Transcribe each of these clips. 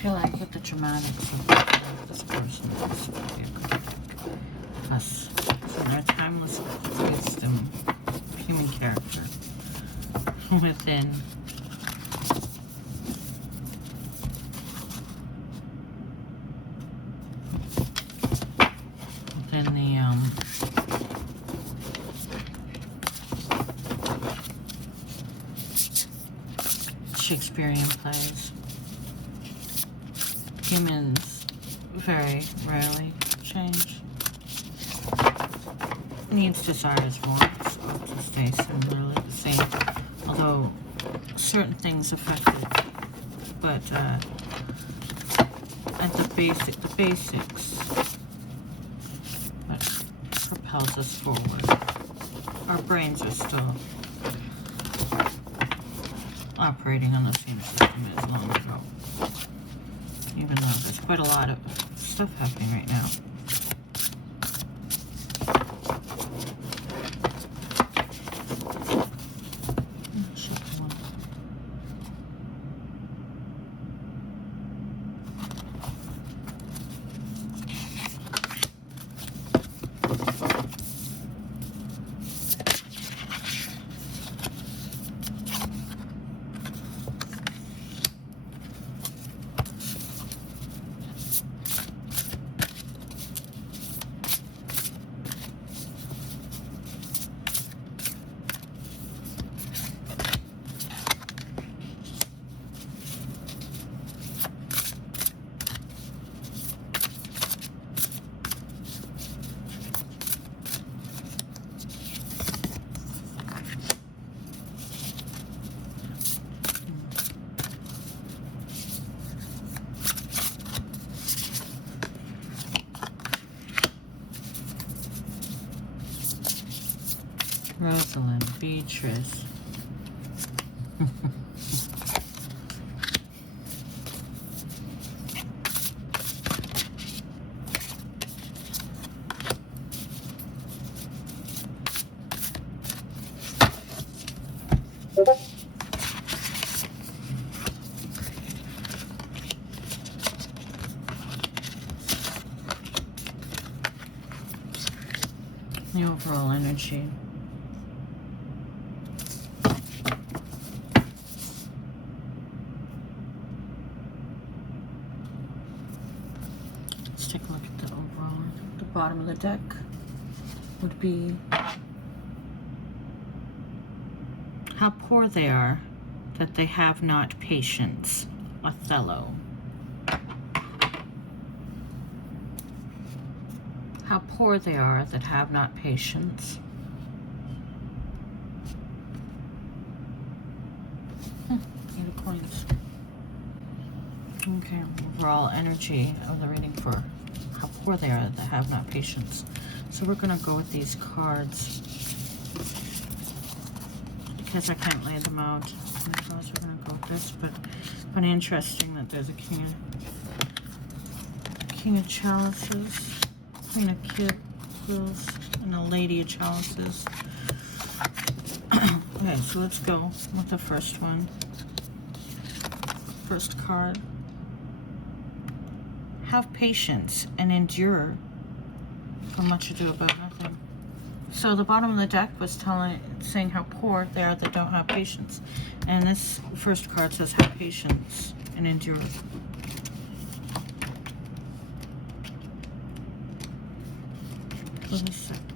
feel like with the dramatics of this person, this would be a good deck. Plus, so their timeless wisdom, human character within. Within the Shakespearean plays. Humans very rarely change. Needs, desires, wants ought to stay similarly the same. Although certain things affect it. But at the basics that propels us forward. Our brains are still operating on the same system as long ago. Even though there's quite a lot of stuff happening right now. Rosalind, Beatrice. The overall energy. Let's take a look at the overall. The bottom of the deck would be how poor they are that they have not patience. Othello. How poor they are that have not patience. Eight of coins. Okay, overall energy of the reading for how poor they are that have not patience. So we're going to go with these cards because I can't lay them out. We're going to go with this, but interesting that there's a King of Chalices, Queen of Quills, and a Lady of Chalices. Okay, so let's go with the first one. First card. Have patience and endure for much ado about nothing. So the bottom of the deck was saying how poor they are that don't have patience. And this first card says have patience and endure. For the sectors.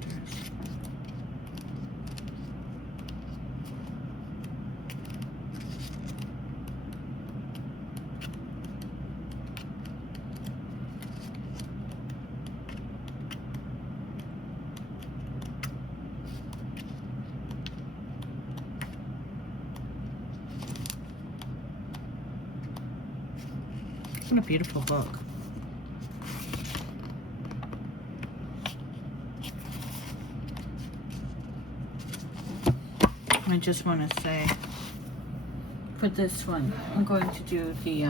What a beautiful book. I just want to say, for this one, I'm going to do the,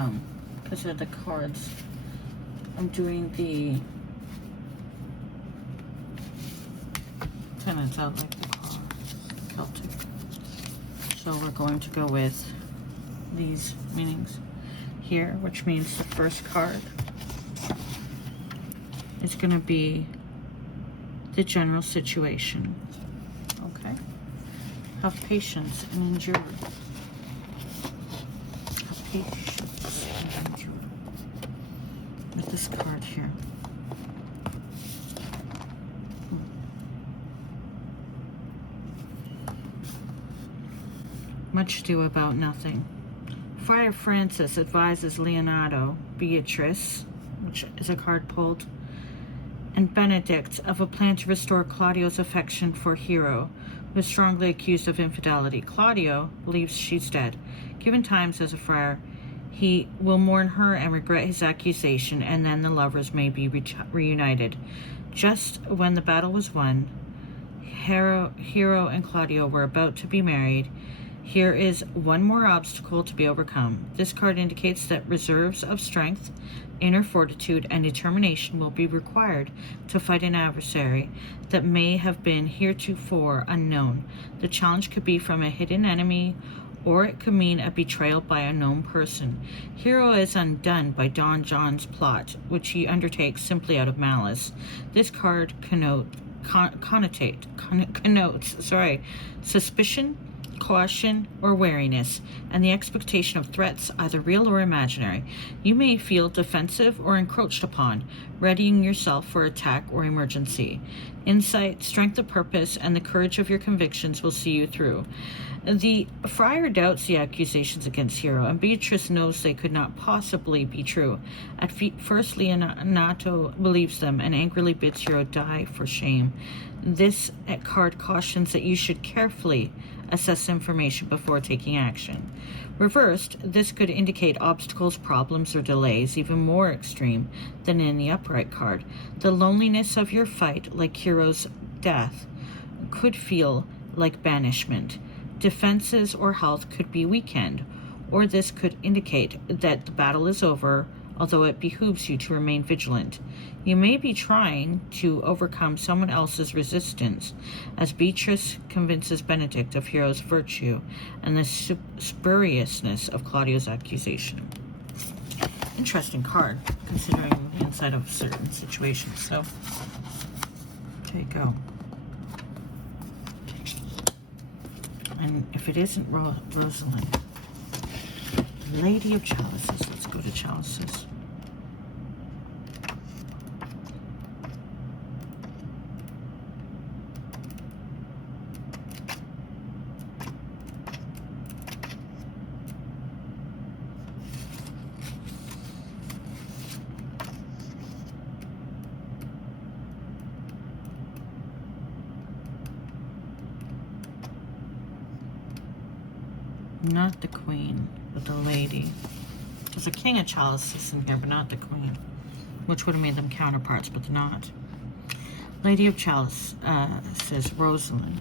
because of the cards, I'm doing the, kind of out like the cards, Celtic. So we're going to go with these meanings here, which means the first card is going to be the general situation. Okay? Have patience and endure. Have patience and endure. With this card here. Much ado about nothing. Friar Francis advises Leonardo, Beatrice, which is a card pulled, and Benedict of a plan to restore Claudio's affection for Hero, who is strongly accused of infidelity. Claudio believes she's dead. Given time, says a friar, he will mourn her and regret his accusation, and then the lovers may be reunited. Just when the battle was won, Hero and Claudio were about to be married. Here is one more obstacle to be overcome. This card indicates that reserves of strength, inner fortitude, and determination will be required to fight an adversary that may have been heretofore unknown. The challenge could be from a hidden enemy, or it could mean a betrayal by a known person. Hero is undone by Don John's plot, which he undertakes simply out of malice. This card connotes suspicion, caution, or wariness, and the expectation of threats, either real or imaginary. You may feel defensive or encroached upon, readying yourself for attack or emergency. Insight, strength of purpose, and the courage of your convictions will see you through. The friar doubts the accusations against Hero, and Beatrice knows they could not possibly be true. At first, Leonato believes them and angrily bids Hero die for shame. This card cautions that you should carefully assess information before taking action. Reversed, this could indicate obstacles, problems, or delays even more extreme than in the upright card. The loneliness of your fight, like Hero's death, could feel like banishment. Defenses or health could be weakened, or this could indicate that the battle is over, although it behooves you to remain vigilant. You may be trying to overcome someone else's resistance, as Beatrice convinces Benedict of Hero's virtue and the spuriousness of Claudio's accusation. Interesting card, considering the inside of certain situations. So, there you go. And if it isn't Rosalind, Lady of Chalices. Let's go to Chalices. Not the Queen, but the Lady. There's a King of Chalices in here, but not the Queen, which would have made them counterparts, but they're not. Lady of Chalice says Rosalind.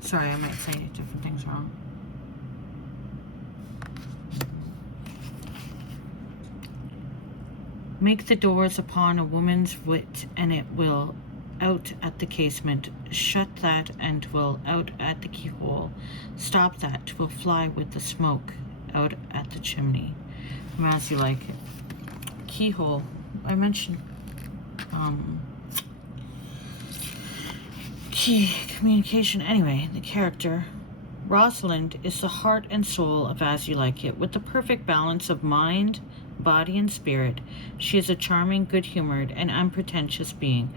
Sorry, I might say different things wrong. Make the doors upon a woman's wit, and it will out at the casement. Shut that, and 'twill out at the keyhole. Stop that, 'twill fly with the smoke out at the chimney. As you like it. Keyhole. I mentioned key communication. Anyway, the character Rosalind is the heart and soul of As You Like It, with the perfect balance of mind, body, and spirit. She is a charming, good-humored, and unpretentious being.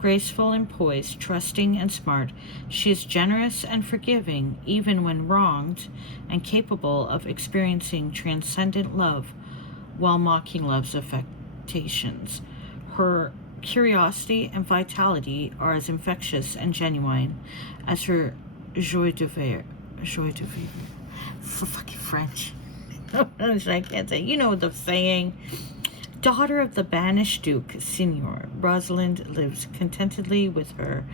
Graceful and poised, trusting and smart, she is generous and forgiving even when wronged, and capable of experiencing transcendent love while mocking love's affectations. Her curiosity and vitality are as infectious and genuine as her joie de vivre. For fucking French. I can't say. You know the saying. Daughter of the banished Duke, Signor, Rosalind lives contentedly with her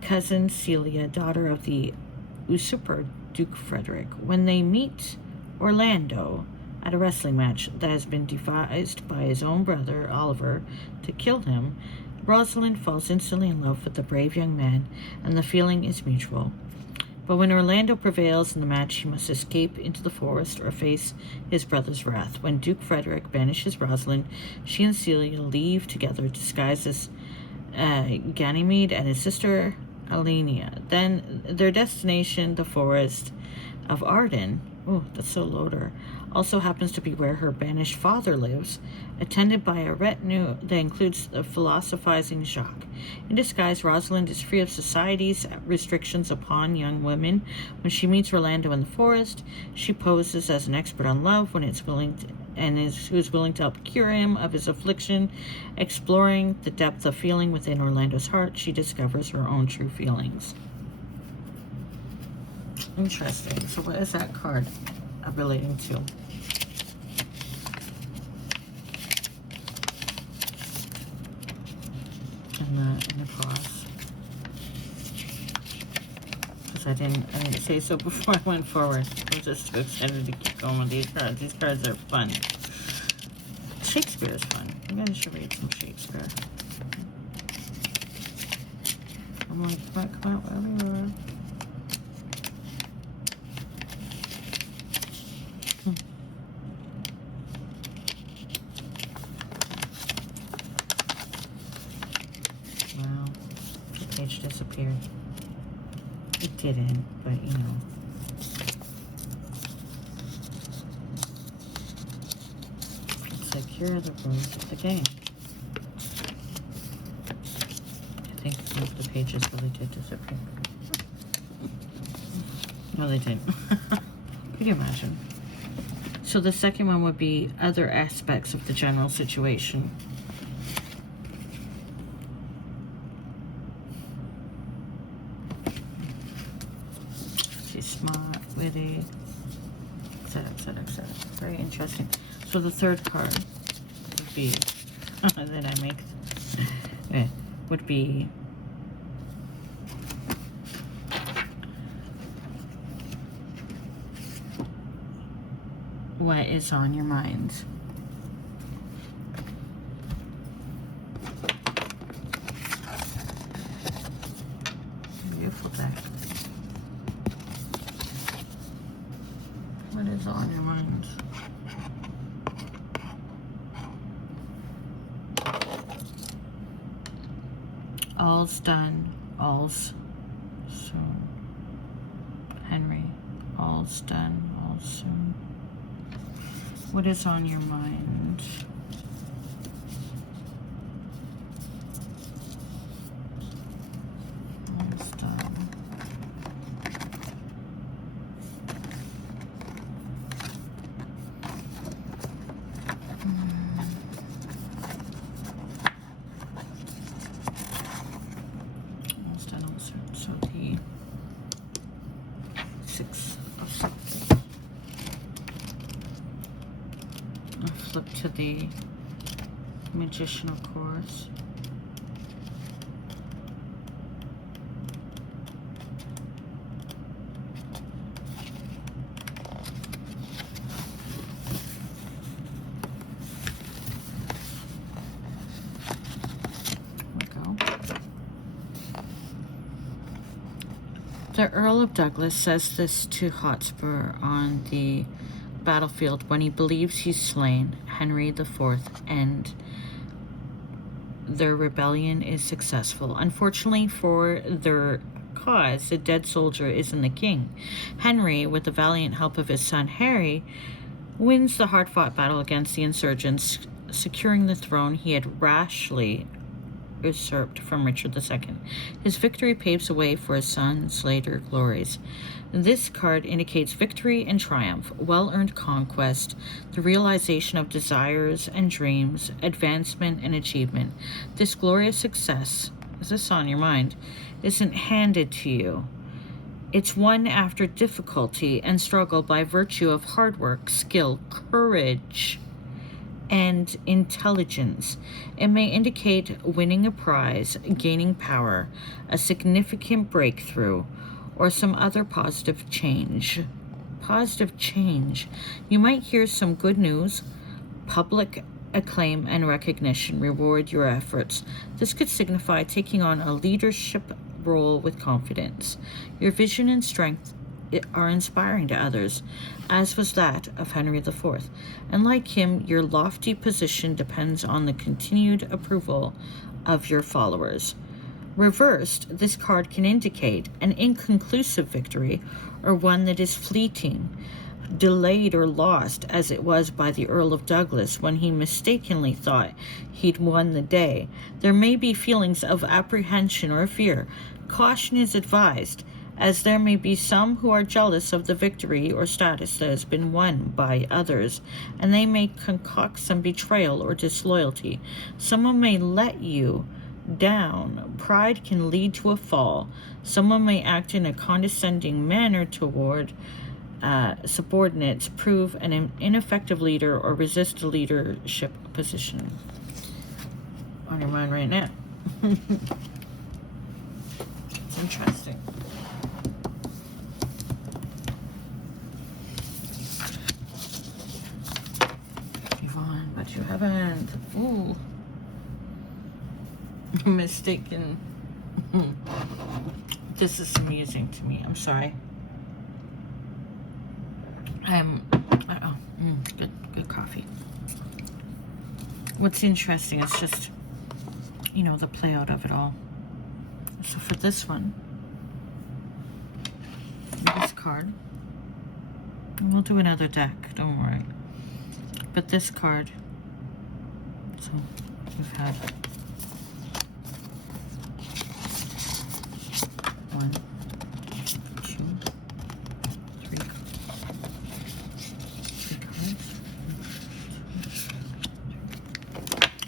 cousin Celia, daughter of the usurper Duke Frederick. When they meet Orlando at a wrestling match that has been devised by his own brother, Oliver, to kill him, Rosalind falls instantly in love with the brave young man, and the feeling is mutual. But when Orlando prevails in the match, he must escape into the forest or face his brother's wrath. When Duke Frederick banishes Rosalind, she and Celia leave together, disguised as Ganymede and his sister Alenia. Then their destination, the forest of Arden, oh, that's so loader, also happens to be where her banished father lives, attended by a retinue that includes the philosophizing Jacques. In disguise, Rosalind is free of society's restrictions upon young women. When she meets Orlando in the forest, she poses as an expert on love when it's willing to, who is willing to help cure him of his affliction. Exploring the depth of feeling within Orlando's heart, she discovers her own true feelings. Interesting. So what is that card relating to? In the cross. Because I didn't say so before I went forward. I'm just too excited to keep going with these cards. These cards are fun. Shakespeare is fun. Maybe I should read some Shakespeare. I'm like, come out wherever you are. Wow, the page disappeared. It didn't, but you know. It's like, here are the rules of the game. I think some of the pages really did disappear. No, they didn't. Could you imagine? So the second one would be other aspects of the general situation. She's smart, witty, etc., etc., etc. Very interesting. So the third card would be that I make would be what is on your mind. Beautiful deck. What is on your mind? All's done, all's soon. Henry, all's done, all's soon. What is on your mind? All's done. All's done, all's soon. So the 6 of Swords. Flip to the Magician, of course. There we go. The Earl of Douglas says this to Hotspur on the battlefield when he believes he's slain Henry IV and their rebellion is successful. Unfortunately for their cause, the dead soldier isn't the king. Henry, with the valiant help of his son Harry, wins the hard-fought battle against the insurgents, securing the throne he had rashly usurped from Richard II. His victory paves the way for his son's later glories. This card indicates victory and triumph, well-earned conquest, the realization of desires and dreams, advancement and achievement. This glorious success, is this on your mind, isn't handed to you. It's won after difficulty and struggle by virtue of hard work, skill, courage, and intelligence. It may indicate winning a prize, gaining power, a significant breakthrough, or some other positive change. Positive change. You might hear some good news, public acclaim and recognition reward your efforts. This could signify taking on a leadership role with confidence. Your vision and strength are inspiring to others, as was that of Henry IV. And like him, your lofty position depends on the continued approval of your followers. Reversed, this card can indicate an inconclusive victory or one that is fleeting, delayed or lost, as it was by the Earl of Douglas when he mistakenly thought he'd won the day. There may be feelings of apprehension or fear. Caution is advised, as there may be some who are jealous of the victory or status that has been won by others, and they may concoct some betrayal or disloyalty. Someone may let you down. Pride can lead to a fall. Someone may act in a condescending manner toward subordinates, prove an ineffective leader, or resist a leadership position. On your mind right now. It's interesting. Yvonne, but you haven't. Ooh. Mistaken. This is amusing to me. I'm sorry. Good coffee. What's interesting is just, the play out of it all. So for this one, this card, and we'll do another deck, don't worry. But this card, so we've had 1, 2, 3 cards.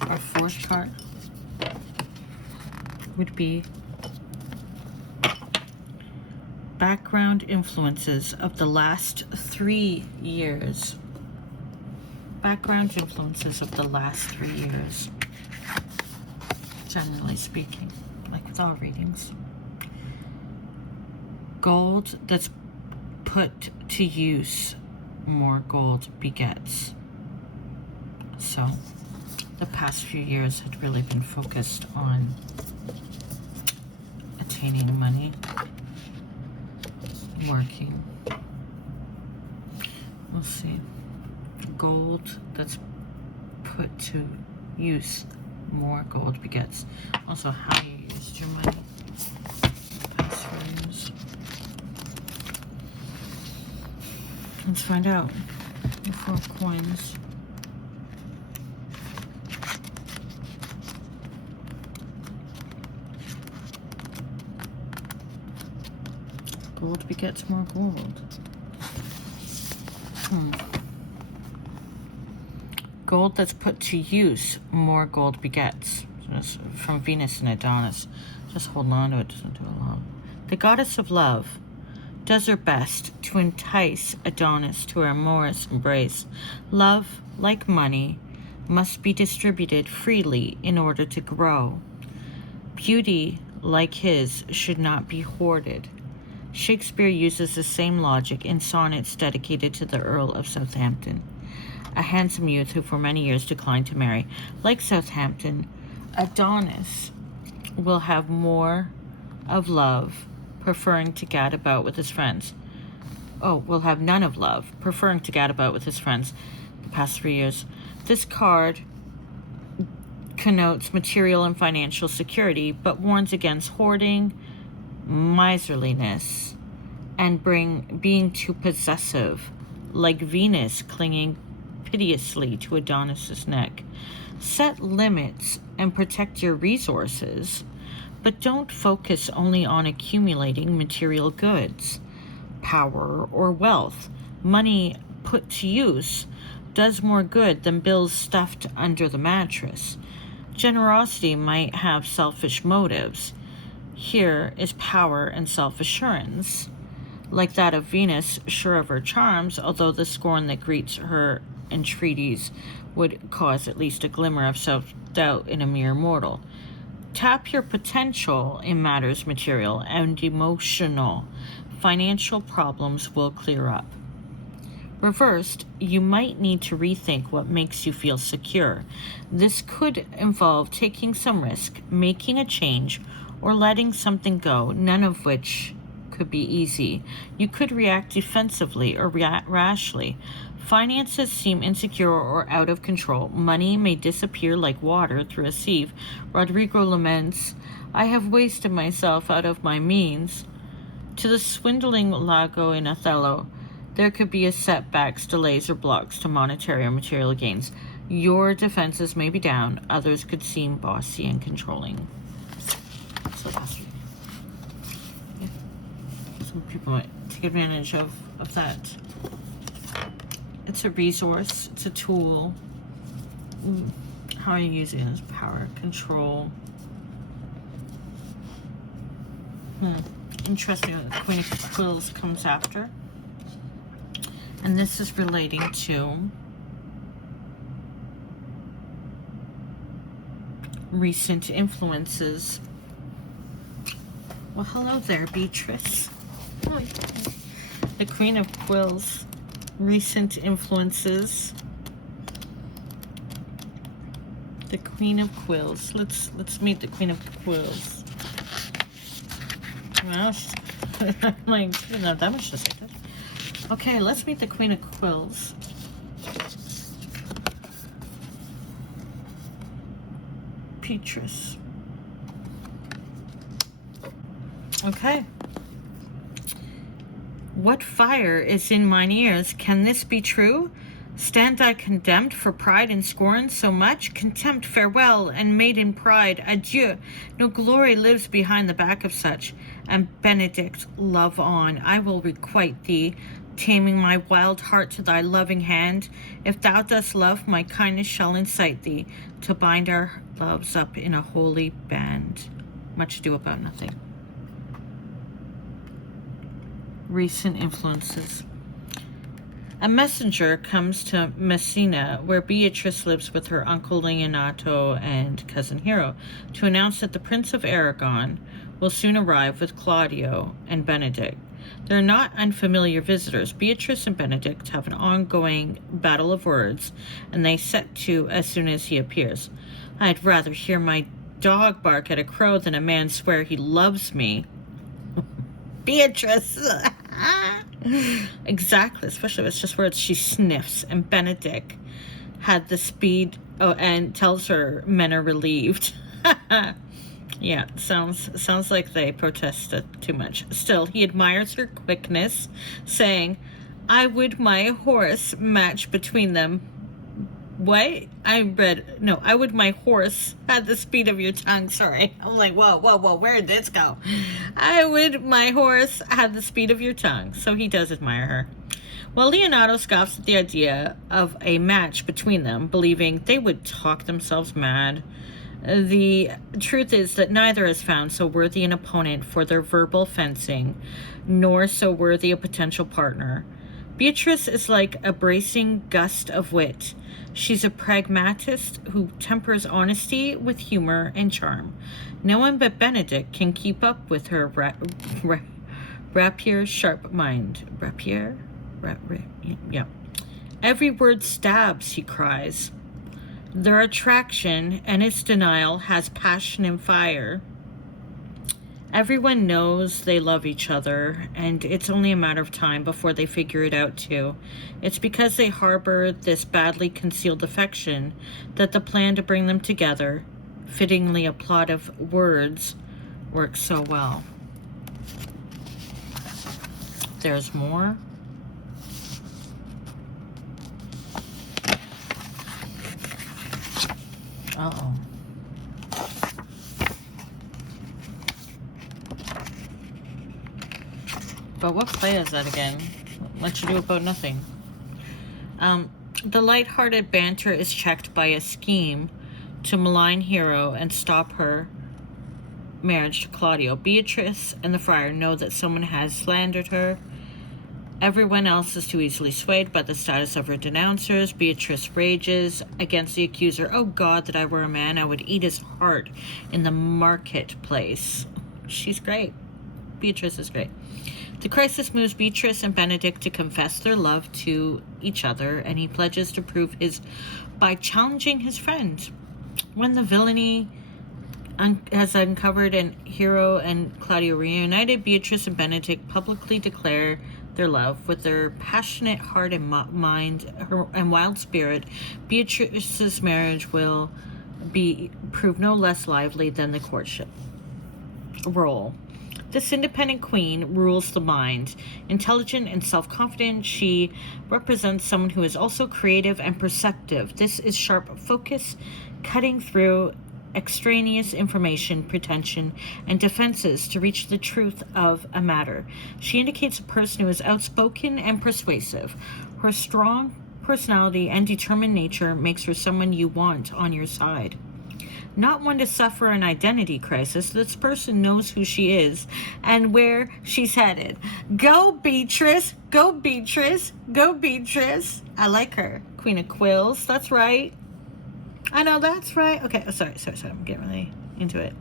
Our fourth card would be background influences of the last 3 years. Background influences of the last 3 years. Generally speaking, like with all readings. Gold that's put to use, more gold begets. So, the past few years had really been focused on attaining money, working. We'll see. Gold that's put to use, more gold begets. Also, how you used your money the past few years. Let's find out. The 4 coins. Gold begets more gold. Gold that's put to use, more gold begets. Just from Venus and Adonis. Just hold on to it, doesn't do it long. The goddess of love does her best to entice Adonis to her amorous embrace. Love, like money, must be distributed freely in order to grow. Beauty, like his, should not be hoarded. Shakespeare uses the same logic in sonnets dedicated to the Earl of Southampton, a handsome youth who for many years declined to marry. Like Southampton, Adonis will have more of love, preferring to gad about with his friends. Will have none of love, preferring to gad about with his friends the past 3 years. This card connotes material and financial security, but warns against hoarding, miserliness, and being too possessive, like Venus clinging piteously to Adonis's neck. Set limits and protect your resources, but don't focus only on accumulating material goods, power, or wealth. Money put to use does more good than bills stuffed under the mattress. Generosity might have selfish motives. Here is power and self-assurance, like that of Venus, sure of her charms, although the scorn that greets her entreaties would cause at least a glimmer of self-doubt in a mere mortal. Tap your potential in matters material and emotional. Financial problems will clear up. Reversed, you might need to rethink what makes you feel secure. This could involve taking some risk, making a change, or letting something go, none of which could be easy. You could react defensively or rashly. Finances seem insecure or out of control. Money may disappear like water through a sieve. Rodrigo laments, I have wasted myself out of my means. To the swindling Lago in Othello, there could be setbacks, delays, or blocks to monetary or material gains. Your defenses may be down. Others could seem bossy and controlling. So that's some people might take advantage of that. It's a resource. It's a tool. How are you using it? As power, control. Interesting. The Queen of Quills comes after. And this is relating to recent influences. Well, hello there, Beatrice. Oh, the Queen of Quills. Recent influences. The Queen of Quills. Let's meet the Queen of Quills. Well, like, not that much to say. Okay, let's meet the Queen of Quills. Beatrice. Okay. What fire is in mine ears? Can this be true? Stand I condemned for pride and scorn so much? Contempt, farewell, and maiden pride, adieu. No glory lives behind the back of such. And Benedict, love on. I will requite thee, taming my wild heart to thy loving hand. If thou dost love, my kindness shall incite thee to bind our loves up in a holy band. Much ado about nothing. Recent influences. A messenger comes to Messina, where Beatrice lives with her uncle Leonato and cousin Hero, to announce that the Prince of Aragon will soon arrive with Claudio and Benedict. They're not unfamiliar visitors. Beatrice and Benedict have an ongoing battle of words, and they set to as soon as he appears. I'd rather hear my dog bark at a crow than a man swear he loves me. Beatrice! Exactly, especially if it's just words. She sniffs, and Benedict had the speed, and tells her men are relieved. Yeah, sounds like they protested too much. Still, he admires her quickness, saying, I would my horse match between them. What? I would my horse had the speed of your tongue. Sorry. I'm like, whoa, where did this go? I would my horse had the speed of your tongue. So he does admire her. Well, Leonardo scoffs at the idea of a match between them, believing they would talk themselves mad. The truth is that neither has found so worthy an opponent for their verbal fencing, nor so worthy a potential partner. Beatrice is like a bracing gust of wit. She's a pragmatist who tempers honesty with humor and charm. No one but Benedict can keep up with her rapier sharp mind. Rapier? Yeah. Every word stabs, he cries. Their attraction and its denial has passion and fire. Everyone knows they love each other, and it's only a matter of time before they figure it out too. It's because they harbor this badly concealed affection that the plan to bring them together, fittingly a plot of words, works so well. There's more. Uh-oh. But what play is that again? What you do about nothing? The light-hearted banter is checked by a scheme to malign Hero and stop her marriage to Claudio. Beatrice and the friar know that someone has slandered her. Everyone else is too easily swayed by the status of her denouncers. Beatrice rages against the accuser. Oh God, that I were a man, I would eat his heart in the marketplace. She's great. Beatrice is great. The crisis moves Beatrice and Benedict to confess their love to each other, and he pledges to prove his by challenging his friend. When the villainy has uncovered, and Hero and Claudia reunited. Beatrice and Benedict publicly declare their love with their passionate heart and mind and wild spirit. Beatrice's marriage will prove no less lively than the courtship role. This independent queen rules the mind. Intelligent and self-confident, she represents someone who is also creative and perceptive. This is sharp focus, cutting through extraneous information, pretension, and defenses to reach the truth of a matter. She indicates a person who is outspoken and persuasive. Her strong personality and determined nature makes her someone you want on your side. Not one to suffer an identity crisis, this person knows who she is and where she's headed. Go, Beatrice! Go, Beatrice! Go, Beatrice! I like her. Queen of Quills, that's right. I know, that's right. Okay, sorry. I'm getting really into it.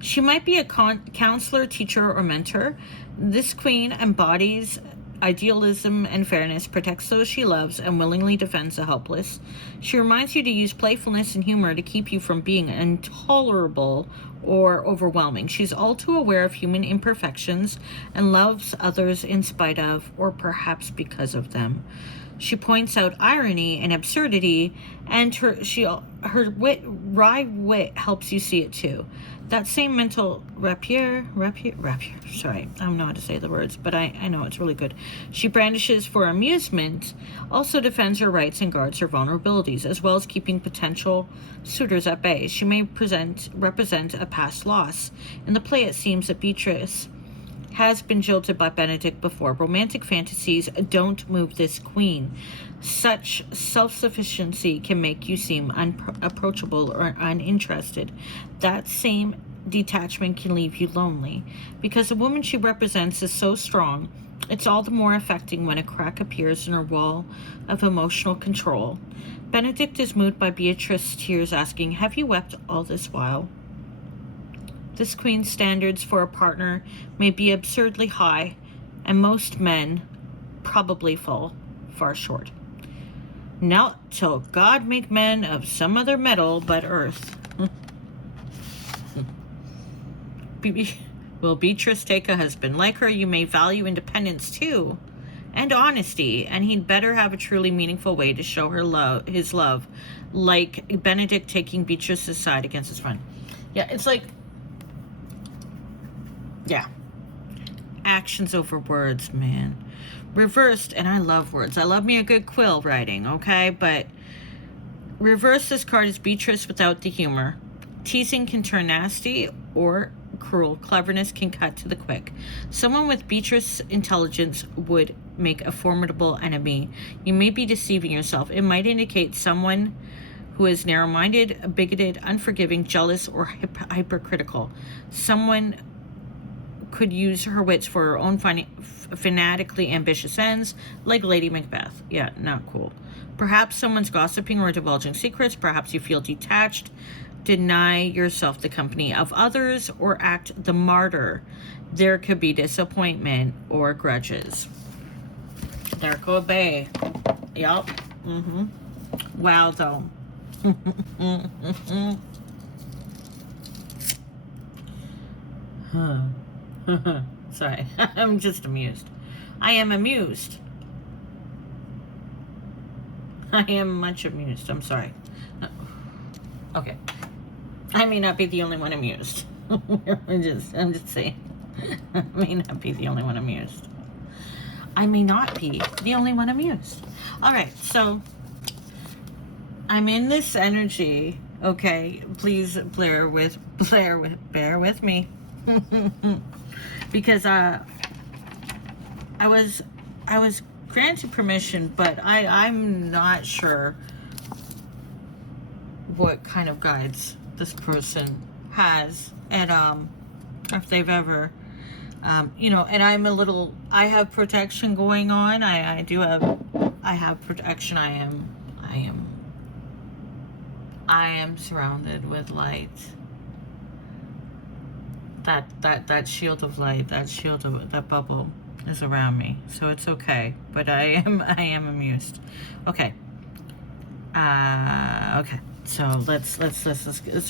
She might be a counselor, teacher, or mentor. This queen embodies idealism and fairness, protects those she loves, and willingly defends the helpless. She reminds you to use playfulness and humor to keep you from being intolerable or overwhelming. She's all too aware of human imperfections and loves others in spite of, or perhaps because of them. She points out irony and absurdity, and her wry wit helps you see it too. That same mental rapier, sorry, I don't know how to say the words, but I know it's really good. She brandishes for amusement, also defends her rights and guards her vulnerabilities, as well as keeping potential suitors at bay. She may represent a past loss. In the play, it seems that Beatrice has been jilted by Benedict before. Romantic fantasies don't move this queen. Such self-sufficiency can make you seem unapproachable or uninterested. That same detachment can leave you lonely. Because the woman she represents is so strong, it's all the more affecting when a crack appears in her wall of emotional control. Benedict is moved by Beatrice's tears, asking, "Have you wept all this while?" This queen's standards for a partner may be absurdly high, and most men probably fall far short. Not till God make men of some other metal but earth. Will Beatrice take a husband? Like her, you may value independence too, and honesty, and he'd better have a truly meaningful way to show her his love, like Benedict taking Beatrice's side against his friend. Yeah, it's like, yeah, actions over words, man. Reversed, and I love words. I love me a good quill writing, okay? But reverse this card is Beatrice without the humor. Teasing can turn nasty or cruel. Cleverness can cut to the quick. Someone with Beatrice's intelligence would make a formidable enemy. You may be deceiving yourself. It might indicate someone who is narrow-minded, bigoted, unforgiving, jealous, or hypercritical. Someone could use her wits for her own fanatically ambitious ends, like Lady Macbeth. Yeah, not cool. Perhaps someone's gossiping or divulging secrets. Perhaps you feel detached, deny yourself the company of others, or act the martyr. There could be disappointment or grudges. There could be. Yup. Wow, though. Sorry, I'm just amused. I am amused. I am much amused. I'm sorry. Okay. I may not be the only one amused. I'm just saying. I may not be the only one amused. I may not be the only one amused. All right, so I'm in this energy. Okay, please bear with me. Because I was granted permission, but I'm not sure what kind of guides this person has, and if they've ever and I have protection going on. I have protection. I am surrounded with light. That shield of light, that bubble is around me, so it's okay. But I am amused. Okay. Okay, so let's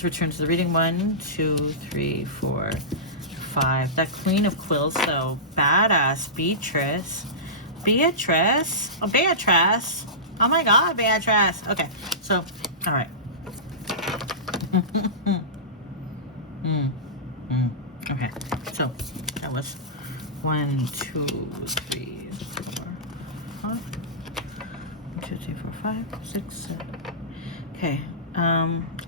return to the reading. 1, 2, 3, 4, 5. That Queen of Quills, though, badass Beatrice. Beatrice. Oh, Beatrice. Oh my God, Beatrice. Okay, so all right. Okay, so that was 1, 2, 3, 4, 5. 1, 2, 3, 4, 5, 6, 7. Okay,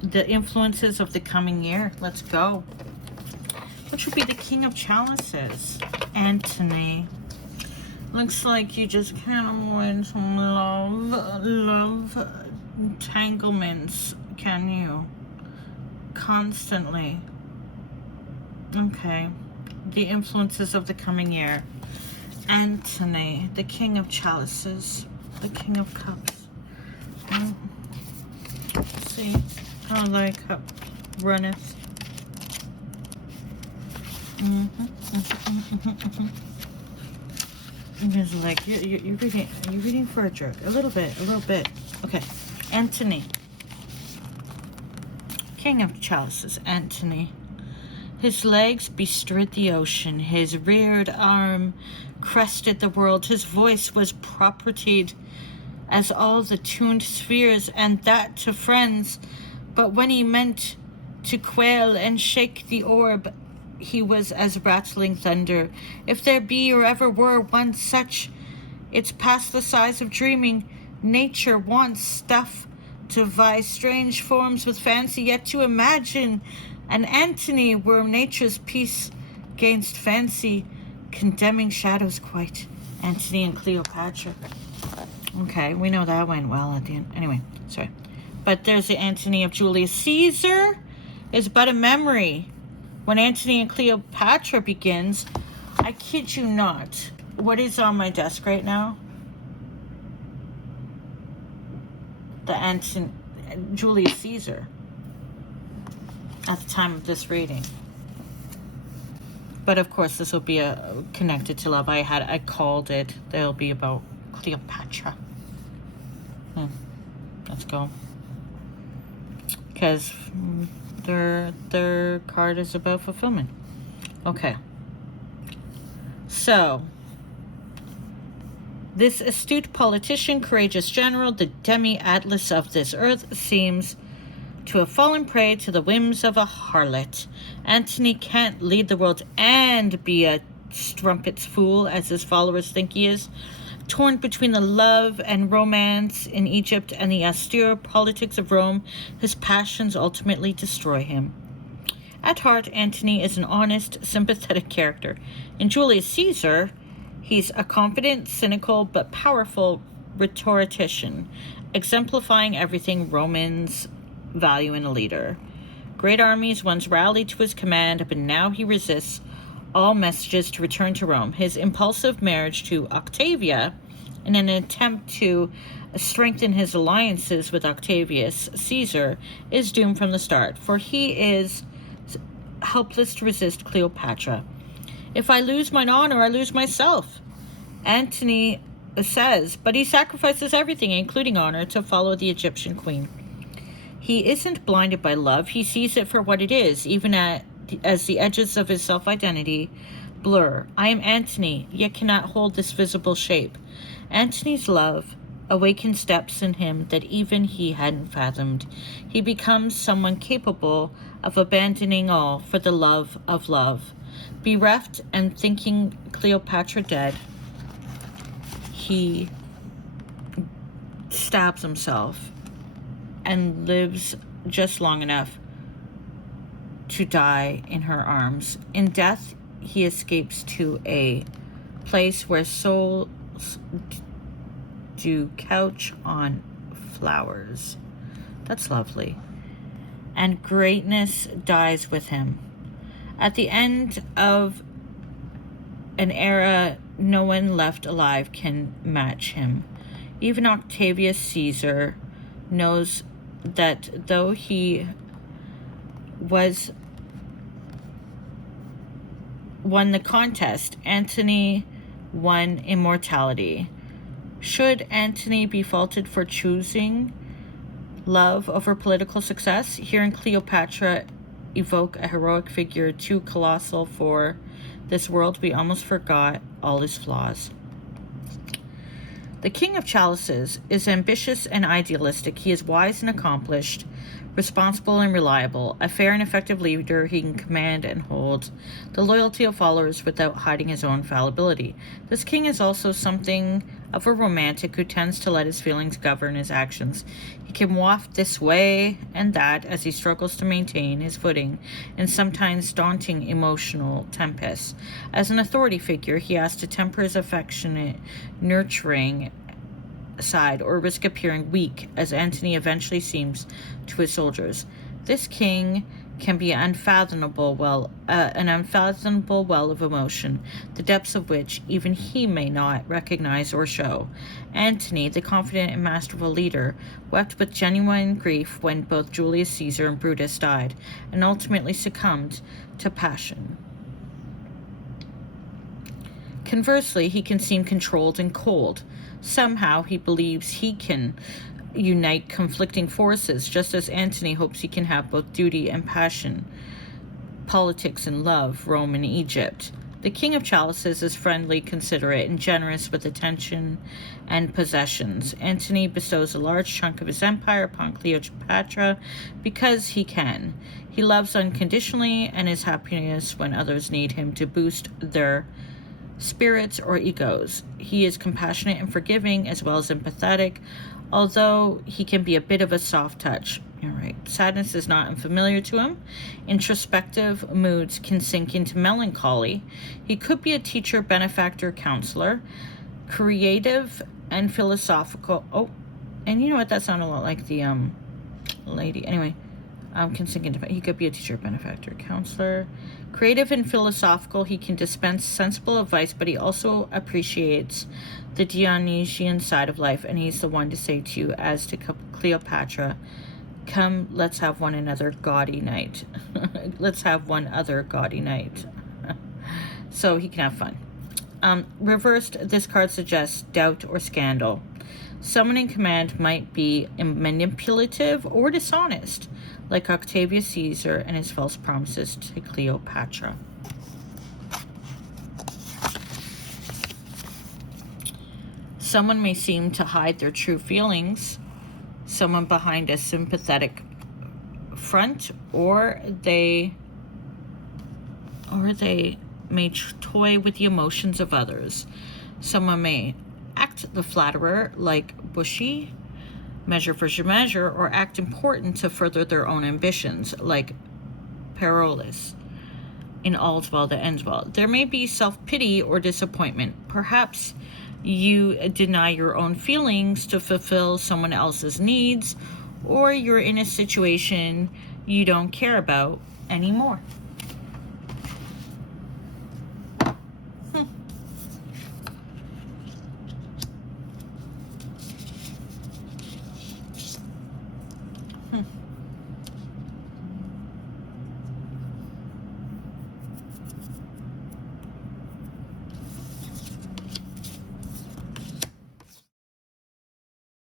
the influences of the coming year. Let's go. Which would be the King of Chalices, Antony. Looks like you just can't avoid some love entanglements, can you? Constantly. Okay. The influences of the coming year. Antony, the King of Chalices, the King of Cups. Let's see how thy cup runneth. It's like you're reading for a jerk. A little bit. Okay. Antony. King of Chalices, Antony. His legs bestrode the ocean, his reared arm crested the world, his voice was propertied as all the tuned spheres, and that to friends. But when he meant to quail and shake the orb, he was as rattling thunder. If there be or ever were one such, it's past the size of dreaming. Nature wants stuff to vie strange forms with fancy, yet to imagine an Antony were nature's peace gainst fancy, condemning shadows quite. Antony and Cleopatra. Okay, we know that went well at the end. Anyway, sorry. But there's the Antony of Julius Caesar is but a memory. When Antony and Cleopatra begins, I kid you not, what is on my desk right now? The Julius Caesar at the time of this reading. But of course, this will be connected to love. I called it. They'll be about Cleopatra. Let's go. Because their card is about fulfillment. Okay. So, this astute politician, courageous general, the demi-atlas of this earth, seems to have fallen prey to the whims of a harlot. Antony can't lead the world and be a strumpet's fool, as his followers think he is. Torn between the love and romance in Egypt and the austere politics of Rome, his passions ultimately destroy him. At heart, Antony is an honest, sympathetic character. In Julius Caesar, he's a confident, cynical, but powerful rhetorician, exemplifying everything Romans value in a leader. Great armies once rallied to his command, but now he resists all messages to return to Rome. His impulsive marriage to Octavia, in an attempt to strengthen his alliances with Octavius Caesar, is doomed from the start, for he is helpless to resist Cleopatra. If I lose mine honor, I lose myself, Antony says, but he sacrifices everything, including honor, to follow the Egyptian queen. He isn't blinded by love. He sees it for what it is, even as the edges of his self-identity blur. I am Antony, yet cannot hold this visible shape. Antony's love awakens depths in him that even he hadn't fathomed. He becomes someone capable of abandoning all for the love of love. Bereft and thinking Cleopatra dead, he stabs himself and lives just long enough to die in her arms. In death, he escapes to a place where souls do couch on flowers. That's lovely. And greatness dies with him. At the end of an era, no one left alive can match him. Even Octavius Caesar knows that though he won the contest, Antony won immortality. Should Antony be faulted for choosing Love over political success. Hearing Cleopatra evoke a heroic figure too colossal for this world, we almost forgot all his flaws. The King of Chalices is ambitious and idealistic. He is wise and accomplished, responsible and reliable, a fair and effective leader. He can command and hold the loyalty of followers without hiding his own fallibility. This king is also something of a romantic who tends to let his feelings govern his actions. He can waft this way and that as he struggles to maintain his footing in sometimes daunting emotional tempests. As an authority figure, he has to temper his affectionate, nurturing side or risk appearing weak, as Antony eventually seems to his soldiers. This king can be an unfathomable well of emotion, the depths of which even he may not recognize or show. Antony, the confident and masterful leader, wept with genuine grief when both Julius Caesar and Brutus died, and ultimately succumbed to passion. Conversely, he can seem controlled and cold. Somehow he believes he can unite conflicting forces, just as Antony hopes he can have both duty and passion, politics and love, Rome and Egypt. The King of Chalices is friendly, considerate, and generous with attention and possessions. Antony bestows a large chunk of his empire upon Cleopatra because he can. He loves unconditionally and is happiest when others need him to boost their spirits or egos. He is compassionate and forgiving as well as empathetic, although he can be a bit of a soft touch. You're right. Sadness is not unfamiliar to him. Introspective moods can sink into melancholy. He could be a teacher, benefactor, counselor, creative and philosophical. Oh, and you know what? That sounded a lot like the lady. Anyway, can sink into. He could be a teacher, benefactor, counselor, creative and philosophical. He can dispense sensible advice, but he also appreciates the Dionysian side of life, and he's the one to say to you, as to Cleopatra, "Come, let's have one another gaudy night." Let's have one other gaudy night. So he can have fun. Reversed, this card suggests doubt or scandal. Someone in command might be manipulative or dishonest, like Octavius Caesar and his false promises to Cleopatra. Someone may seem to hide their true feelings, someone behind a sympathetic front, or they may toy with the emotions of others. Someone may act the flatterer, like Bushy, measure for measure, or act important to further their own ambitions, like Parolles, in All's Well That Ends Well. There may be self-pity or disappointment. Perhaps you deny your own feelings to fulfill someone else's needs, or you're in a situation you don't care about anymore.